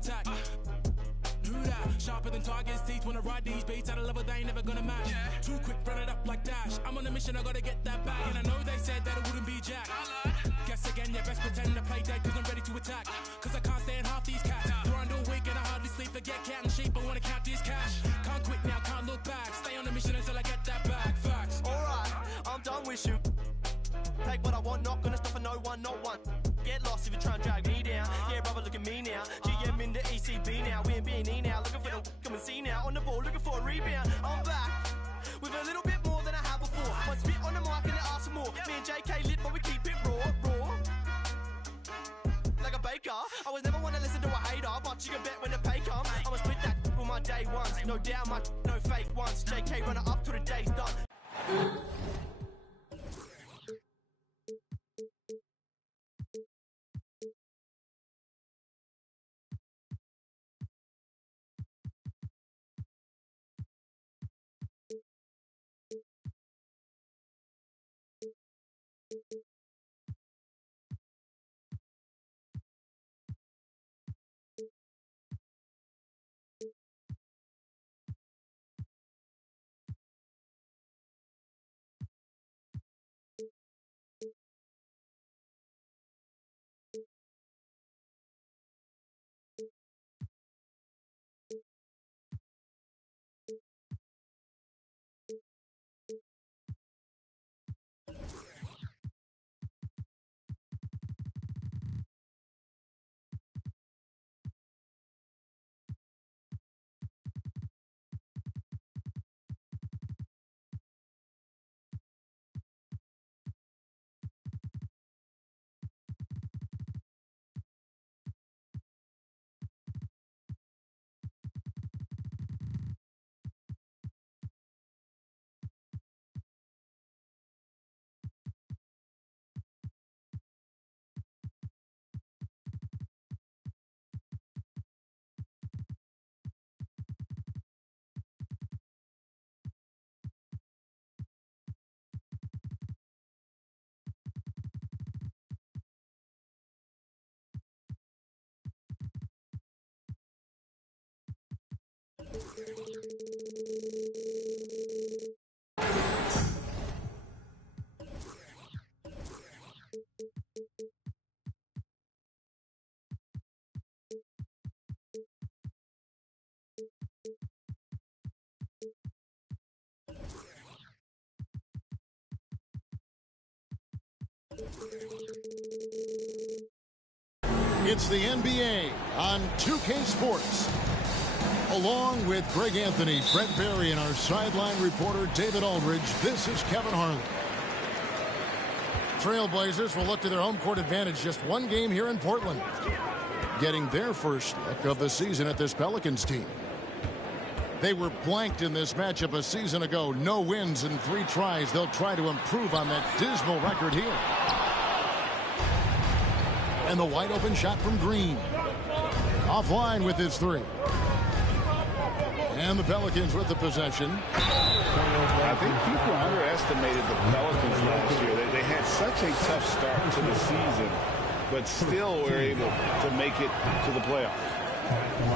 attack. Who that? Sharper than Tiger's teeth. Wanna ride these beats at a level they ain't never gonna match. Too quick, run it up like Dash. I'm on a mission, I gotta get that bag. And I know they said that it wouldn't be Jack. Guess again, yeah, best pretend to play dead cause I'm ready to attack. Cause I can't stand half these cats. Grind all week and I hardly sleep. Forget cat and sheep, I wanna count this cash. Can't quit now, can't look back. Stay on a mission until I get that bag. Facts. Alright, I'm done with you. Take what I want, not gonna stop for no one, not one. Get lost if you try and drag me down. Yeah, brother, look at me now. GM in the ECB now. We in B&E now. Looking for the come and see now. On the ball, looking for a rebound. I'm back with a little bit more than I had before. One spit on the mic and they ask for more. Me and JK lit, but we keep it raw. Like a baker. I was never one to listen to a hater, but you can bet when the pay comes. I'ma split that with my day ones. No doubt, no fake ones. JK runner up till the day's done. It's the NBA on 2K Sports. Along with Greg Anthony, Brett Barry, and our sideline reporter David Aldridge, this is Kevin Harlan. Trailblazers will look to their home court advantage, just one game here in Portland, getting their first look of the season at this Pelicans team. They were blanked in this matchup a season ago. No wins in 3 tries. They'll try to improve on that dismal record here. And the wide open shot from Green. Offline with his 3. And the Pelicans with the possession. I think people underestimated the Pelicans last year. They had such a tough start to the season, but still were able to make it to the playoffs.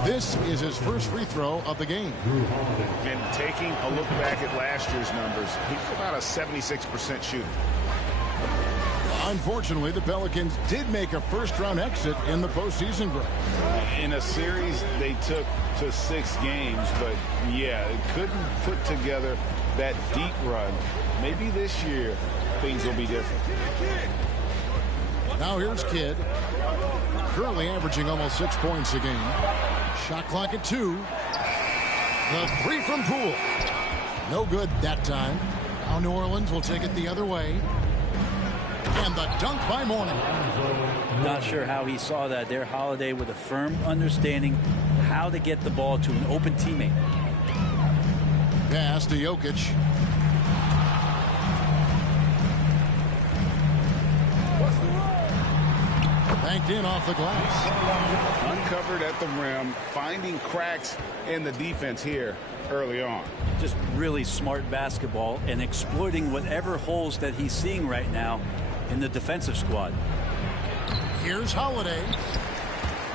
This is his first free throw of the game. And taking a look back at last year's numbers, he's about a 76% shooter. Unfortunately, the Pelicans did make a first-round exit in the postseason break. In a series they took to 6 games, but yeah, it couldn't put together that deep run. Maybe this year things will be different. Now here's Kidd, currently averaging almost 6 points a game. Shot clock at 2. The 3 from Poole. No good that time. Now New Orleans will take it the other way. And the dunk by Mourning. Not sure how he saw that there. Holiday with a firm understanding how to get the ball to an open teammate. Pass to Jokic. Banked in off the glass. Uncovered at the rim, finding cracks in the defense here early on. Just really smart basketball and exploiting whatever holes that he's seeing right now in the defensive squad. Here's Holiday.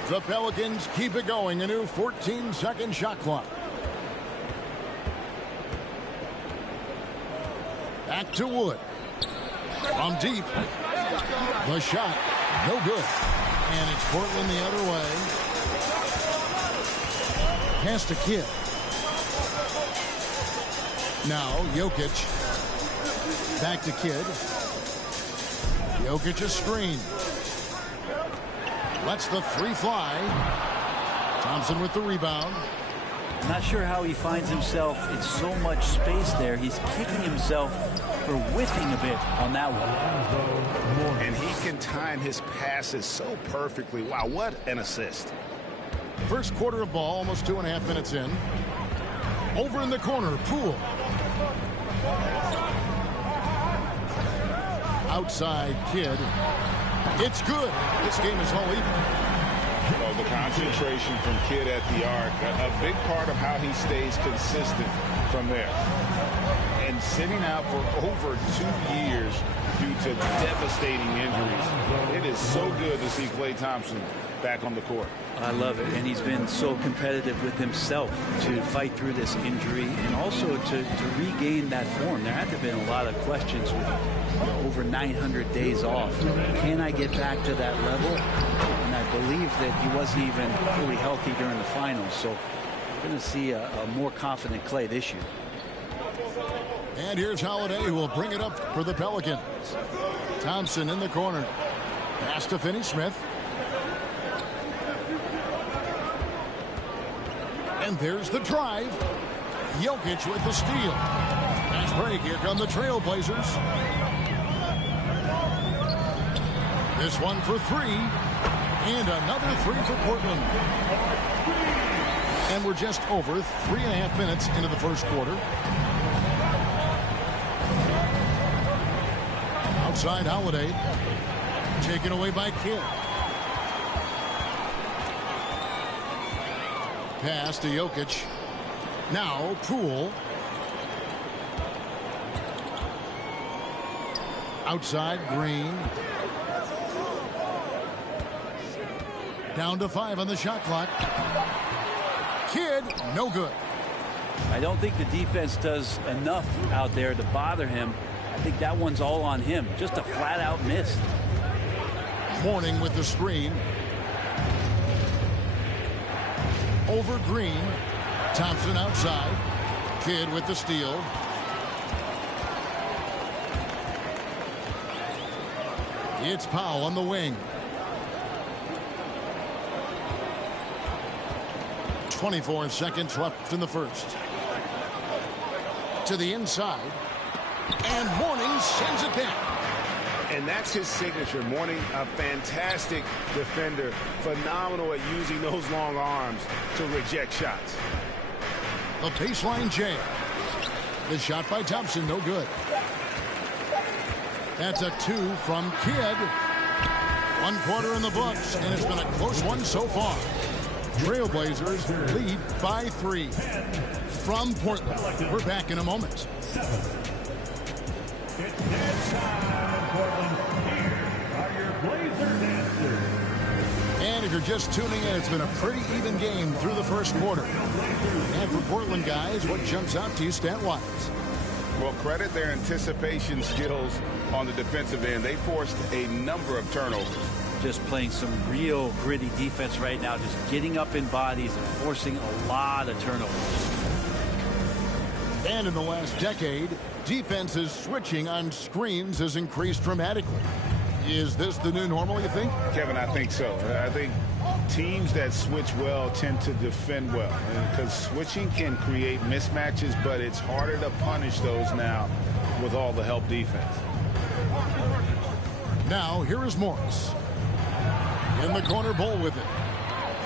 The Pelicans keep it going. A new 14-second shot clock. Back to Wood. From deep. The shot. No good. And it's Portland the other way. Pass to Kidd. Now Jokic. Back to Kidd. Jokic a screen. Lets the three fly. Thompson with the rebound. Not sure how he finds himself in so much space there. He's kicking himself for whiffing a bit on that one. And he can time his passes so perfectly. Wow, what an assist. First quarter of ball, almost 2.5 minutes in. Over in the corner, Poole. Outside, Kidd. It's good. This game is all even. Well, the concentration from Kidd at the arc, a big part of how he stays consistent from there. And sitting out for over 2 years due to devastating injuries. It is so good to see Klay Thompson back on the court. I love it, and he's been so competitive with himself to fight through this injury and also to regain that form. There had to have been a lot of questions with over 900 days off. Can I get back to that level? And I believe that he wasn't even fully healthy during the finals, so we're going to see a more confident Klay this year. And here's Holiday, who will bring it up for the Pelicans. Thompson in the corner. Pass to Finney-Smith. And there's the drive. Jokic with the steal. Fast break. Here come the Trailblazers. This one for three. And another three for Portland. And we're just over 3.5 minutes into the first quarter. Outside Holiday. Taken away by Kidd. Pass to Jokic. Now Poole. Outside Green. Down to 5 on the shot clock. Kidd, no good. I don't think the defense does enough out there to bother him. I think that one's all on him. Just a flat-out miss. Mourning with the screen. Over Green. Thompson outside. Kidd with the steal. It's Powell on the wing. 24 seconds left in the first. To the inside. And Mourning sends it down. And that's his signature. Mourning, a fantastic defender. Phenomenal at using those long arms to reject shots. The baseline jam. The shot by Thompson, no good. That's a 2 from Kidd. 1 quarter in the books, and it's been a close one so far. Trailblazers lead by 3. From Portland, we're back in a moment. It's dance time in Portland. Here are your Blazer dancers. And if you're just tuning in, it's been a pretty even game through the first quarter. And for Portland guys, what jumps out to you stat-wise? Well, credit their anticipation skills on the defensive end. They forced a number of turnovers. Just playing some real gritty defense right now, just getting up in bodies and forcing a lot of turnovers. And in the last decade, defenses switching on screens has increased dramatically. Is this the new normal, you think? Kevin, I think so. I think teams that switch well tend to defend well. Because switching can create mismatches, but it's harder to punish those now with all the help defense. Now, here is Morris. In the corner, Bull with it.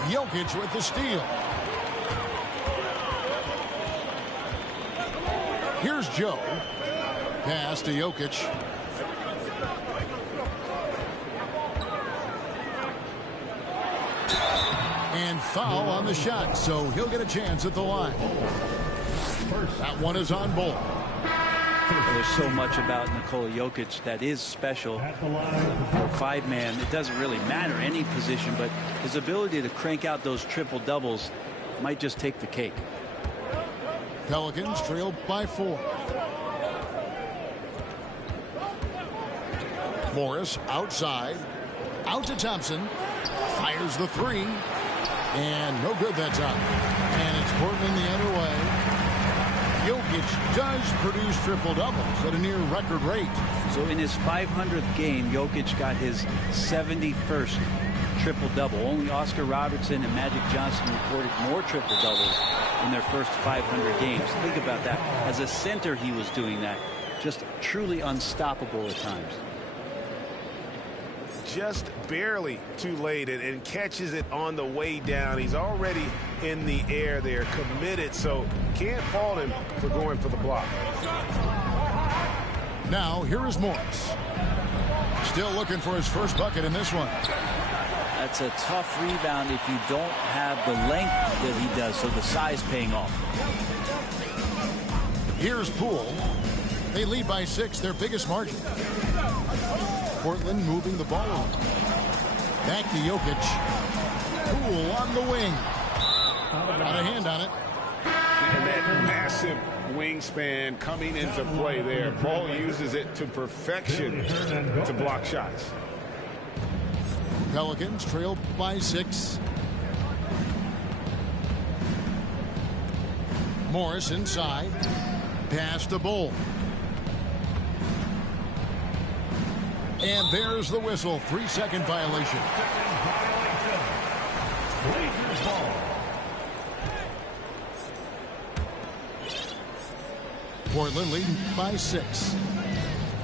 Jokic with the steal. Here's Joe. Pass to Jokic. And foul on the shot, so he'll get a chance at the line. That one is on Bull. There's so much about Nikola Jokic that is special. For five-man, it doesn't really matter any position, but his ability to crank out those triple-doubles might just take the cake. Pelicans trail by 4. Morris outside. Out to Thompson. Fires the 3. And no good that time. And it's Portland the other way. Jokic does produce triple-doubles at a near record rate. So in his 500th game, Jokic got his 71st triple-double. Only Oscar Robertson and Magic Johnson recorded more triple-doubles in their first 500 games. Think about that. As a center, he was doing that. Just truly unstoppable at times. Just barely too late and catches it on the way down. He's already in the air there, committed, so can't fault him for going for the block. Now here is Morris. Still looking for his first bucket in this one. That's a tough rebound if you don't have the length that he does, so the size paying off. Here's Poole. They lead by 6, their biggest margin. Portland moving the ball around. Back to Jokic. Poole on the wing. Got a hand on it. And that massive wingspan coming into play there. Paul uses it to perfection to block shots. Pelicans trail by 6. Morris inside. Pass to Bull. And there's the whistle. 3-second violation. Blazers ball. Portland leading by 6.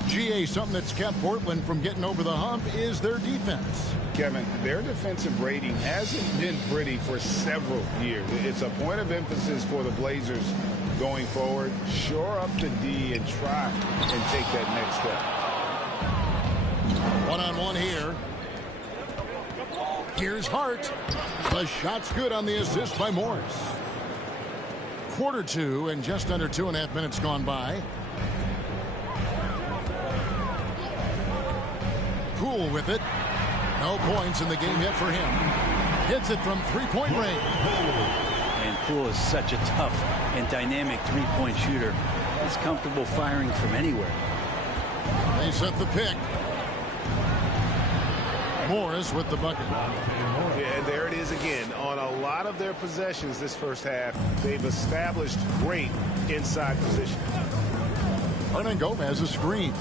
GA, something that's kept Portland from getting over the hump is their defense. Kevin, their defensive rating hasn't been pretty for several years. It's a point of emphasis for the Blazers going forward. Shore up the D and try and take that next step. One-on-one here. Here's Hart. The shot's good on the assist by Morris. Quarter 2 and just under 2.5 minutes gone by. Poole with it. No points in the game yet for him. Hits it from three-point range. And Poole is such a tough and dynamic three-point shooter. He's comfortable firing from anywhere. They set the pick. Morris with the bucket. Yeah, there it is again. On a lot of their possessions this first half, they've established great inside position. Hernangomez a screen.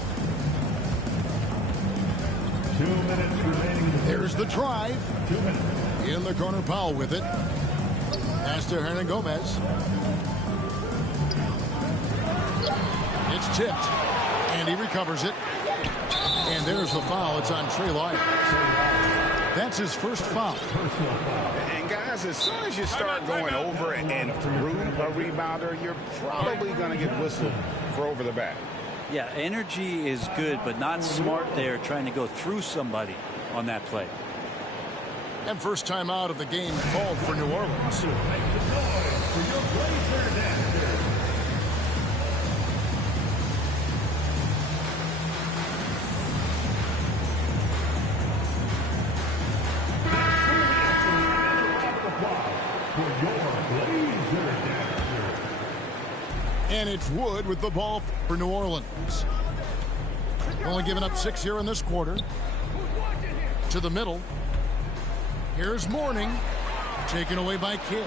2 minutes remaining. There's the drive. 2 minutes. In the corner, Powell with it. Pass to Hernangomez. It's tipped. And he recovers it. And there's the foul. It's on Trey Lyles. That's his first foul. And guys, as soon as you start going over and through a rebounder, you're probably going to get whistled for over the back. Yeah, energy is good, but not smart there trying to go through somebody on that play. And first time out of the game called for New Orleans. And it's Wood with the ball for New Orleans. Only giving up 6 here in this quarter. To the middle. Here's Mourning. Taken away by Kidd.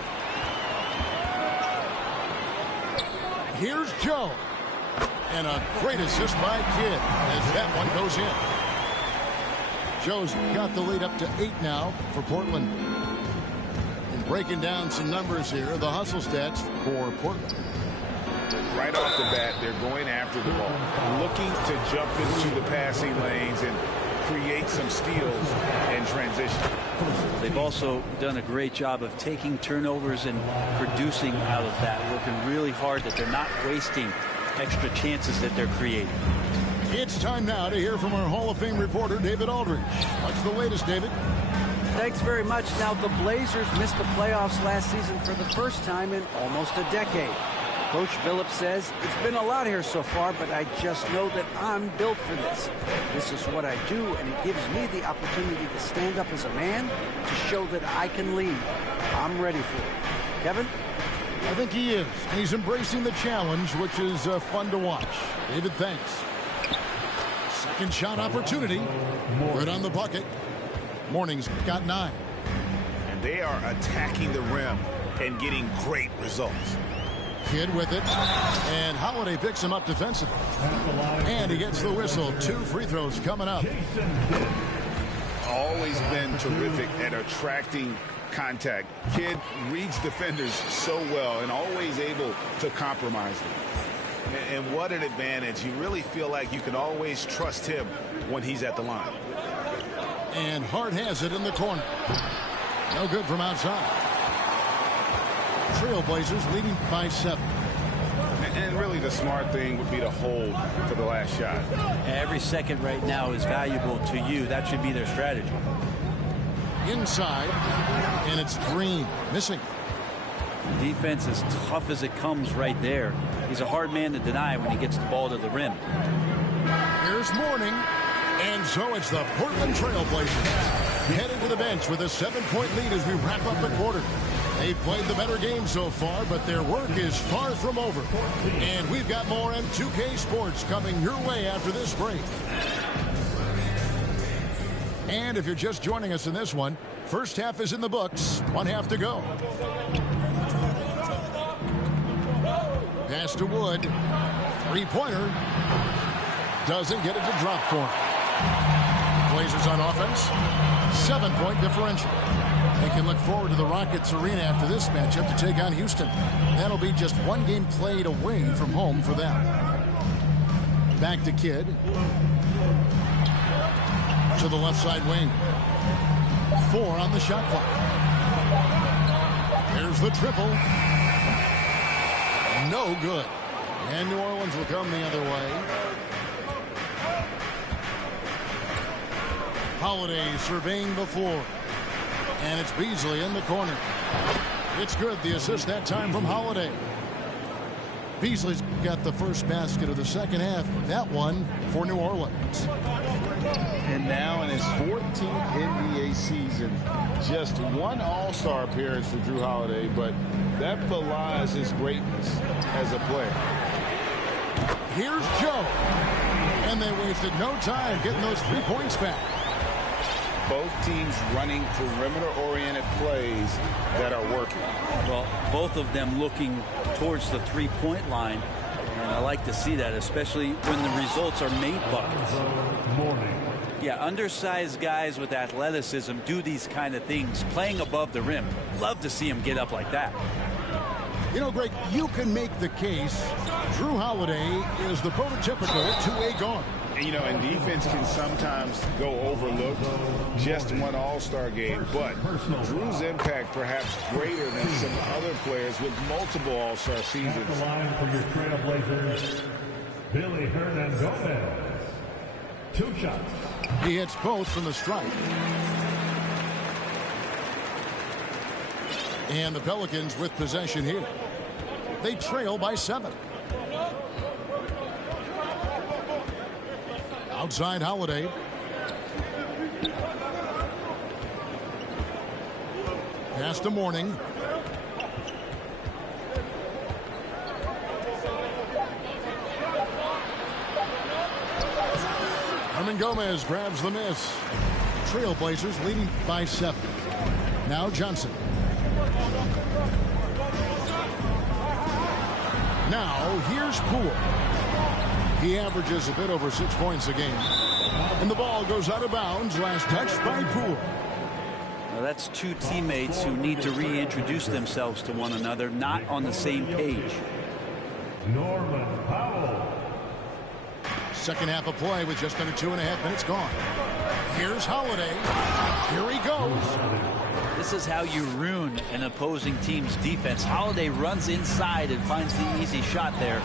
Here's Joe. And a great assist by Kidd as that one goes in. Joe's got the lead up to 8 now for Portland. And breaking down some numbers here, the hustle stats for Portland. Right off the bat, they're going after the ball, looking to jump into the passing lanes and create some steals and transition. They've also done a great job of taking turnovers and producing out of that, working really hard that they're not wasting extra chances that they're creating. It's time now to hear from our Hall of Fame reporter, David Aldridge. What's the latest, David? Thanks very much. Now, the Blazers missed the playoffs last season for the first time in almost a decade. Coach Phillips says, it's been a lot here so far, but I just know that I'm built for this. This is what I do, and it gives me the opportunity to stand up as a man to show that I can lead. I'm ready for it. Kevin? I think he is. And he's embracing the challenge, which is fun to watch. David, thanks. Second shot opportunity. Good on the bucket. Morning's got 9. And they are attacking the rim and getting great results. Kidd with it. And Holiday picks him up defensively. And he gets the whistle. 2 free throws coming up. Always been terrific at attracting contact. Kidd reads defenders so well and always able to compromise them. And what an advantage. You really feel like you can always trust him when he's at the line. And Hart has it in the corner. No good from outside. Trailblazers leading by 7. And really the smart thing would be to hold for the last shot. Every second right now is valuable to you. That should be their strategy. Inside, and it's Green missing. Defense as tough as it comes right there. He's a hard man to deny when he gets the ball to the rim. Here's Morning, and so it's the Portland Trailblazers headed to the bench with a 7-point lead as we wrap up the quarter. They've played the better game so far, but their work is far from over. And we've got more M2K Sports coming your way after this break. And if you're just joining us in this one, first half is in the books. 1 half to go. Pass to Wood. 3-pointer. Doesn't get it to drop for him. Blazers on offense. 7-point differential. They can look forward to the Rockets Arena after this matchup to take on Houston. That'll be just 1 game played away from home for them. Back to Kidd. To the left side wing. 4 on the shot clock. Here's the triple. No good. And New Orleans will come the other way. Holiday surveying the floor. And it's Beasley in the corner. It's good. The assist that time from Holiday. Beasley's got the first basket of the second half. That one for New Orleans. And now in his 14th NBA season, just 1 All-Star appearance for Drew Holiday, but that belies his greatness as a player. Here's Joe. And they wasted no time getting those 3 points back. Both teams running perimeter-oriented plays that are working. Well, both of them looking towards the 3-point line. And I like to see that, especially when the results are made buckets. Yeah, undersized guys with athleticism do these kind of things, playing above the rim. Love to see them get up like that. You know, Greg, you can make the case Drew Holiday is the prototypical two-way guard. You know, and defense can sometimes go overlooked. Just 1 All-Star game, but Drew's impact perhaps greater than some other players with multiple All-Star seasons. At the line for your Trailblazers, Billy Hernangomez. 2 shots. He hits both from the stripe. And the Pelicans with possession here. They trail by 7. Outside Holiday. Pass to Morning. Hernangomez grabs the miss. Trailblazers leading by 7. Now Johnson. Now here's Poole. He averages a bit over 6 points a game. And the ball goes out of bounds. Last touch by Poole. Well, that's 2 teammates who need to reintroduce themselves to one another, not on the same page. Norman Powell. Second half of play with just under 2.5 minutes gone. Here's Holiday. Here he goes. This is how you ruin an opposing team's defense. Holiday runs inside and finds the easy shot there.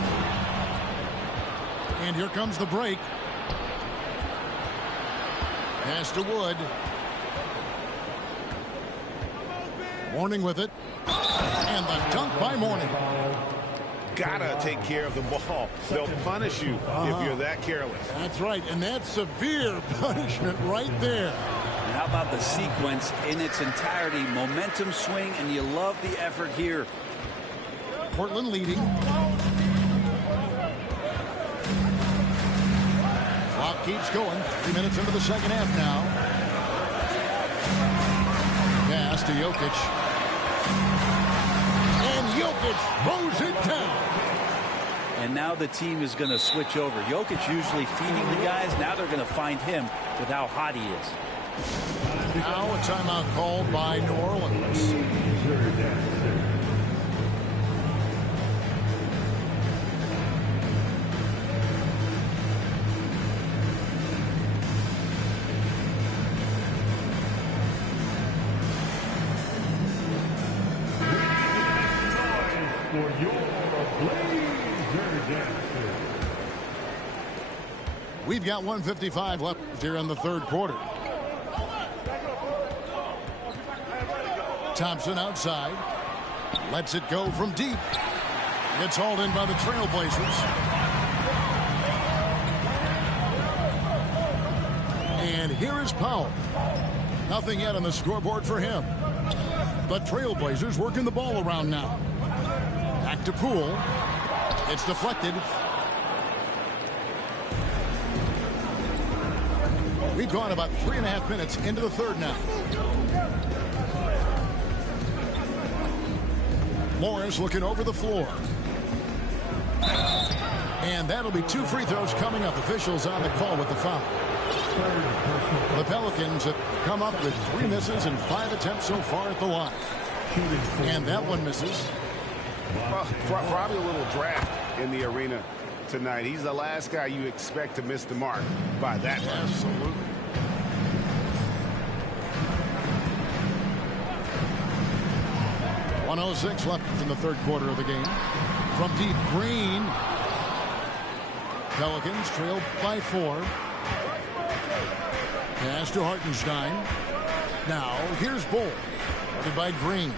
And here comes the break. Pass to Wood. Morning with it. And the dunk by Morning. gotta take care of the ball. They'll punish you if you're that careless. That's right, and that's severe punishment right there. And how about the sequence in its entirety? Momentum swing, and you love the effort here. Portland leading. Clock keeps going. 3 minutes into the second half now. Pass to Jokic. And Jokic throws it down. And now the team is going to switch over. Jokic usually feeding the guys. Now they're going to find him with how hot he is. Now a timeout called by New Orleans. For your Blazer dancer. We've got 1:55 left here in the third quarter. Thompson outside. Lets it go from deep. It's hauled in by the Trailblazers. And here is Powell. Nothing yet on the scoreboard for him. The Trailblazers working the ball around now. Back to Poole. It's deflected. We've gone about 3.5 minutes into the third now. Morris looking over the floor. And that'll be 2 free throws coming up. Officials on the call with the foul. The Pelicans have come up with 3 misses and 5 attempts so far at the line. And that one misses. Probably a little draft in the arena tonight. He's the last guy you expect to miss the mark by that much. Absolutely. .106 left in the third quarter of the game. From deep, Green. Pelicans trailed by 4. Pass to Hartenstein. Now here's Bull. Guarded by Green.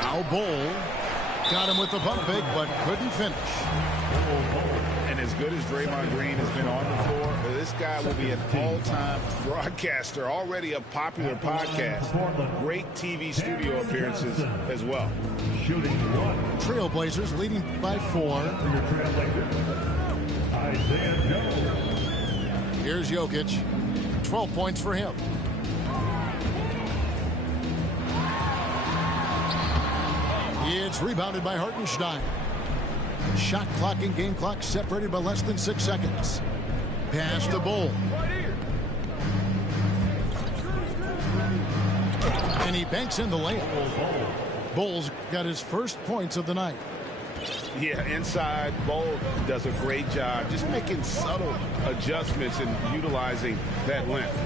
Now Bull. Got him with the pump fake, but couldn't finish. And as good as Draymond Green has been on the floor, this guy will be an all-time broadcaster, already a popular podcast. Great TV studio appearances as well. Trailblazers leading by 4. Here's Jokic. 12 points for him. It's rebounded by Hartenstein. Shot clock and game clock separated by less than 6 seconds. Pass to Bull. And he banks in the layup. Bull's got his first points of the night. Yeah, inside, Bull does a great job just making subtle adjustments and utilizing that length.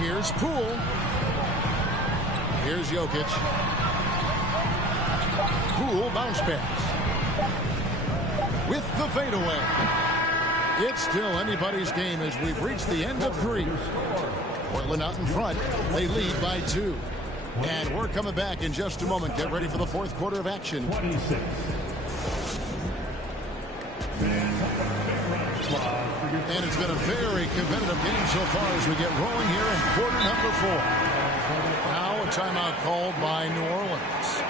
Here's Poole. Here's Jokic. Poole bounce pass. With the fadeaway. It's still anybody's game as we've reached the end of 3. Portland out in front. They lead by 2. And we're coming back in just a moment. Get ready for the fourth quarter of action. 26. And it's been a very competitive game so far as we get rolling here in quarter number 4. Now a timeout called by New Orleans.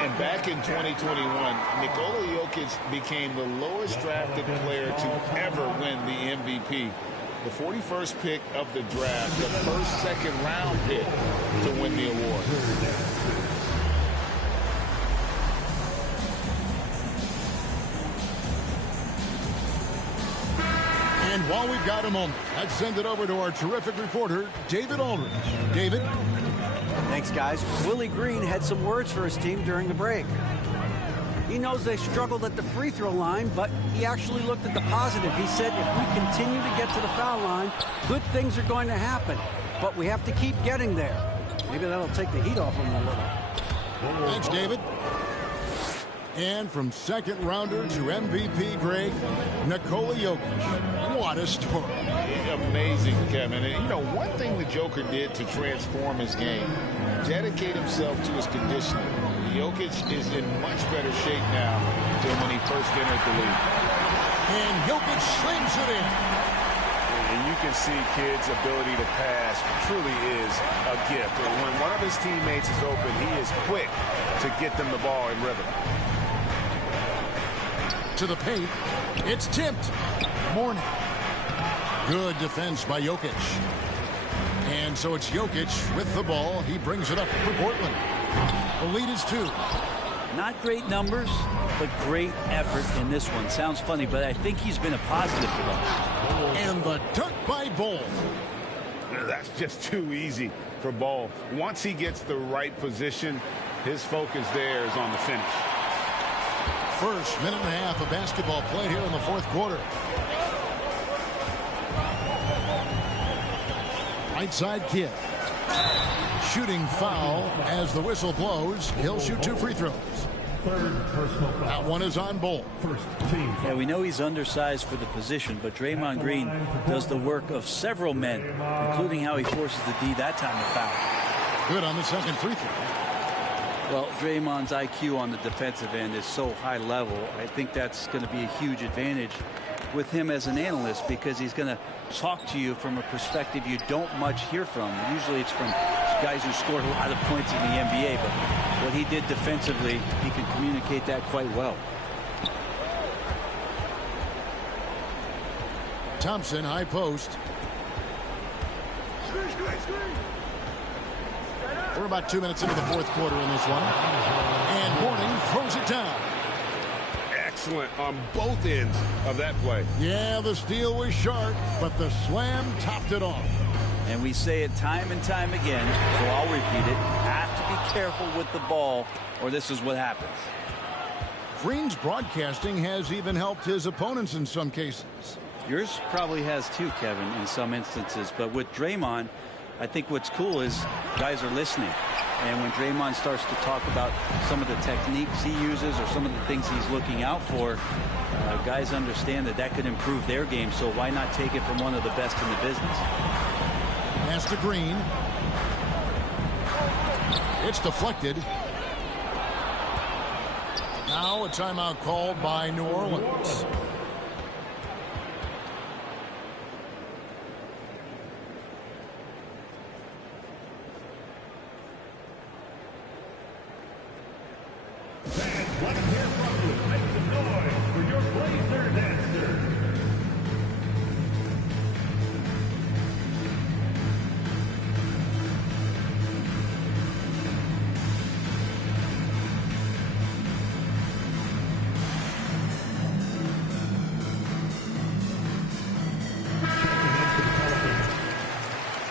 And back in 2021, Nikola Jokic became the lowest drafted player to ever win the MVP. The 41st pick of the draft, the first second-round pick to win the award. And while we've got a moment, let's send it over to our terrific reporter, David Aldridge. David? Thanks, guys. Willie Green had some words for his team during the break. He knows they struggled at the free throw line, but he actually looked at the positive. He said if we continue to get to the foul line, good things are going to happen. But we have to keep getting there. Maybe that'll take the heat off him a little. Thanks, David. And from second rounder to MVP grade, Nikola Jokic. What a story. Amazing, Kevin. And, you know, one thing the Joker did to transform his game, dedicate himself to his conditioning. Jokic is in much better shape now than when he first entered the league. And Jokic slings it in. And you can see Kidd's ability to pass truly is a gift. And when one of his teammates is open, he is quick to get them the ball in rhythm. To the paint. It's tipped. Morning. Good defense by Jokic. And so it's Jokic with the ball. He brings it up for Portland. The lead is 2. Not great numbers, but great effort in this one. Sounds funny, but I think he's been a positive for them. And the dunk by Ball. That's just too easy for Ball. Once he gets the right position, his focus there is on the finish. First minute and a half of basketball played here in the fourth quarter. Right side Kidd. Shooting foul as the whistle blows. He'll shoot 2 free throws. Third personal foul. That one is on Ball. First team foul. Yeah, we know he's undersized for the position, but Draymond Green does the work of several men, including how he forces the D that time to foul. Good on the second free throw. Well, Draymond's IQ on the defensive end is so high level. I think that's going to be a huge advantage with him as an analyst, because he's going to talk to you from a perspective you don't much hear from. Usually it's from guys who scored a lot of points in the NBA, but what he did defensively, he can communicate that quite well. Thompson, high post. We're about 2 minutes into the fourth quarter in this one. And Mourning throws it down. Excellent on both ends of that play. Yeah, the steal was sharp, but the slam topped it off. And we say it time and time again, so I'll repeat it. Have to be careful with the ball, or this is what happens. Green's broadcasting has even helped his opponents in some cases. Yours probably has too, Kevin, in some instances. But with Draymond, I think what's cool is guys are listening. And when Draymond starts to talk about some of the techniques he uses or some of the things he's looking out for, guys understand that that could improve their game. So why not take it from one of the best in the business? Pass to Green. It's deflected. Now a timeout called by New Orleans. Let us hear from you. Make some noise for your Blazer dancer.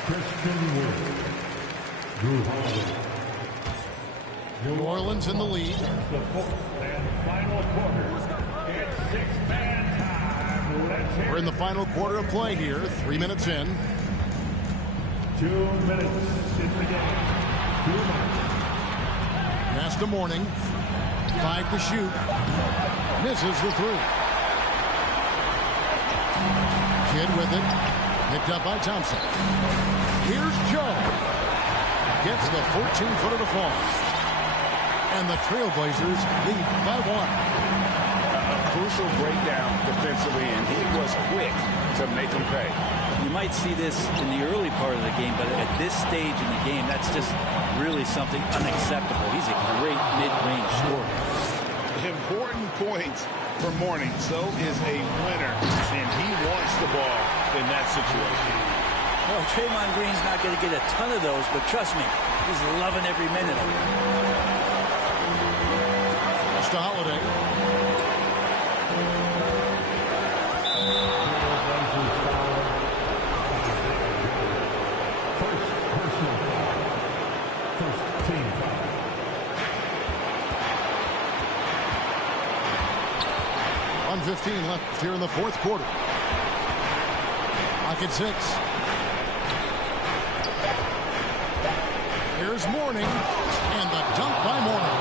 Christian Wood. Drew Holiday. New Orleans in the lead. The fourth and final quarter. It's six-man time. Let's hear We're in the final quarter of play here. 3 minutes in. 2 minutes in the game. 2 minutes. Pass to Mourning. 5 to shoot. Misses the 3. Kidd with it. Picked up by Thompson. Here's Joe. Gets the 14-footer to fall. And the Trailblazers lead by 1. A crucial breakdown defensively, and he was quick to make them pay. You might see this in the early part of the game, but at this stage in the game, that's just really something unacceptable. He's a great mid-range scorer. Important points for Mourning. So is a winner, and he wants the ball in that situation. Well, Draymond Green's not going to get a ton of those, but trust me, he's loving every minute of it. To Holiday. First personal foul. First team foul. .1:15 left here in the fourth quarter. Clock at 6. Here's Mourning, and the dunk by Mourning.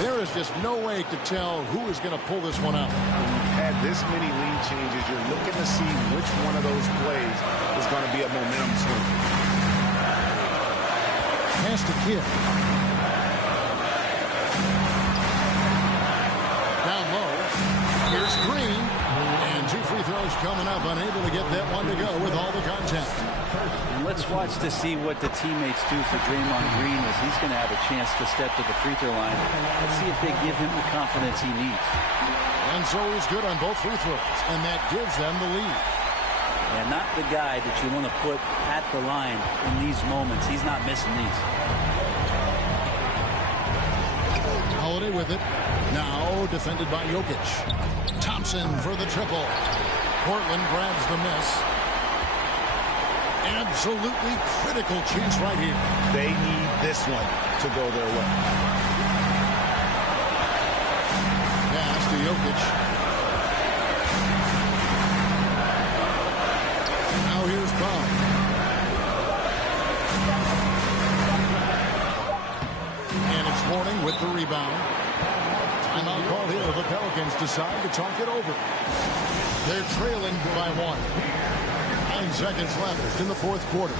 There is just no way to tell who is going to pull this one out. When you've had this many lead changes, you're looking to see which one of those plays is going to be a momentum swing. Pass to Kidd. Down low. Here's Green. And 2 free throws coming up. Unable to get that one to go with all the contact. And let's watch to see what the teammates do for Draymond Green, as he's going to have a chance to step to the free throw line. Let's see if they give him the confidence he needs. And so he's good on both free throws, and that gives them the lead. And not the guy that you want to put at the line in these moments. He's not missing these. Holiday with it. Now defended by Jokic. Thompson for the triple. Portland grabs the miss. Absolutely critical chance right here. They need this one to go their way. Pass to Jokic. Now here's Brown. And it's Morning with the rebound. Timeout call here. The Pelicans decide to talk it over. They're trailing by 1. 9 seconds left in the fourth quarter.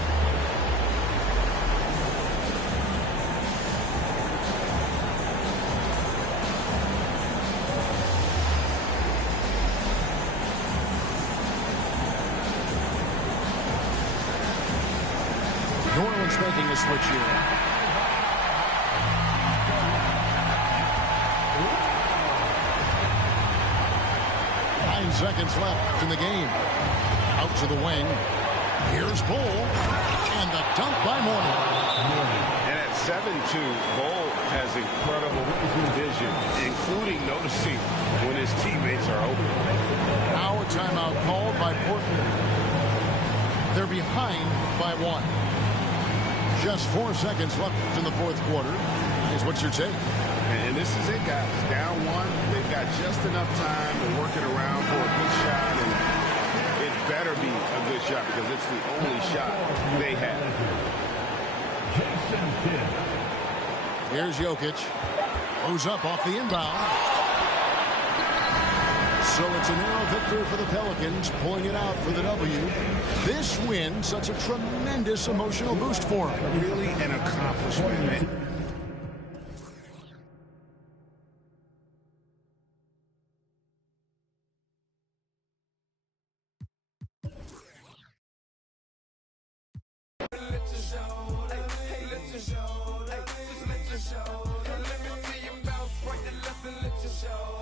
New Orleans making a switch here. Seconds left in the game. Out to the wing. Here's Bull. And the dunk by Morning. And at 7-2, Bull has incredible vision, including noticing when his teammates are open. Now a timeout called by Portland. They're behind by 1. Just 4 seconds left in the fourth quarter. Is what your take? And this is it, guys. Down 1. They've got just enough time to work it around for a good shot, and it better be a good shot because it's the only shot they have. Here's Jokic. Goes up off the inbound. So it's a narrow victory for the Pelicans, pulling it out for the W. This win, such a tremendous emotional boost for them. Really an accomplishment, man. Let me see you bounce right to left and let you show.